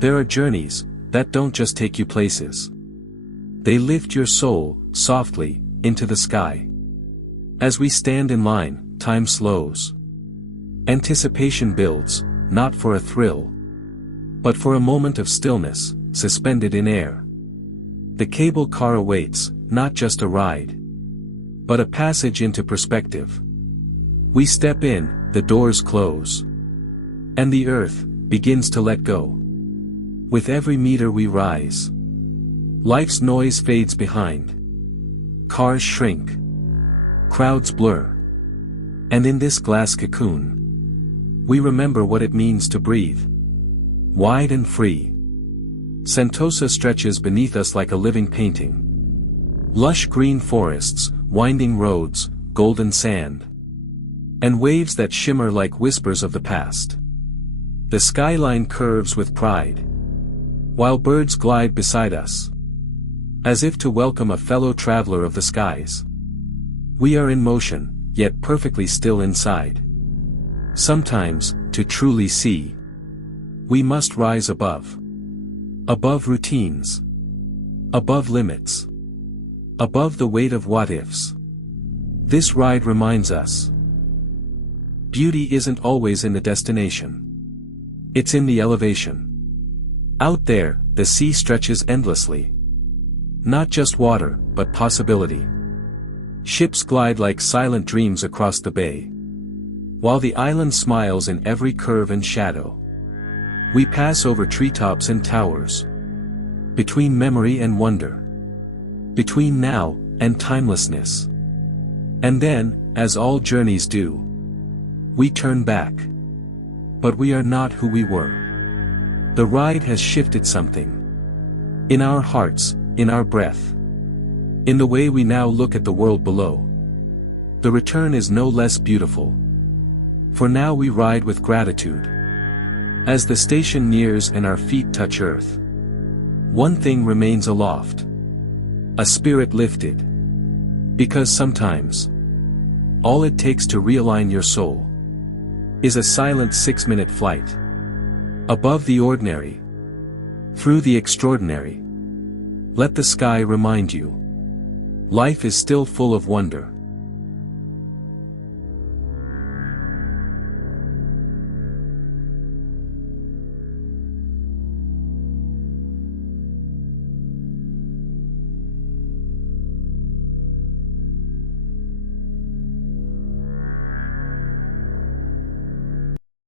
There are journeys that don't just take you places. They lift your soul, softly, into the sky. As we stand in line, time slows. Anticipation builds, not for a thrill, but for a moment of stillness, suspended in air. The cable car awaits, not just a ride, but a passage into perspective. We step in, the doors close, and the earth begins to let go. With every meter we rise, life's noise fades behind. Cars shrink, crowds blur, and in this glass cocoon, we remember what it means to breathe, wide and free. Sentosa stretches beneath us like a living painting. Lush green forests, winding roads, golden sand, and waves that shimmer like whispers of the past. The skyline curves with pride, while birds glide beside us, as if to welcome a fellow traveler of the skies. We are in motion, yet perfectly still inside. Sometimes, to truly see, we must rise above. Above routines. Above limits. Above the weight of what-ifs. This ride reminds us, beauty isn't always in the destination. It's in the elevation. Out there, the sea stretches endlessly. Not just water, but possibility. Ships glide like silent dreams across the bay, while the island smiles in every curve and shadow. We pass over treetops and towers, between memory and wonder, between now and timelessness. And then, as all journeys do, we turn back. But we are not who we were. The ride has shifted something. In our hearts, in our breath, in the way we now look at the world below. The return is no less beautiful. For now we ride with gratitude. As the station nears and our feet touch earth, one thing remains aloft. A spirit lifted. Because sometimes, all it takes to realign your soul is a silent 6-minute flight. Above the ordinary, through the extraordinary. Let the sky remind you, life is still full of wonder.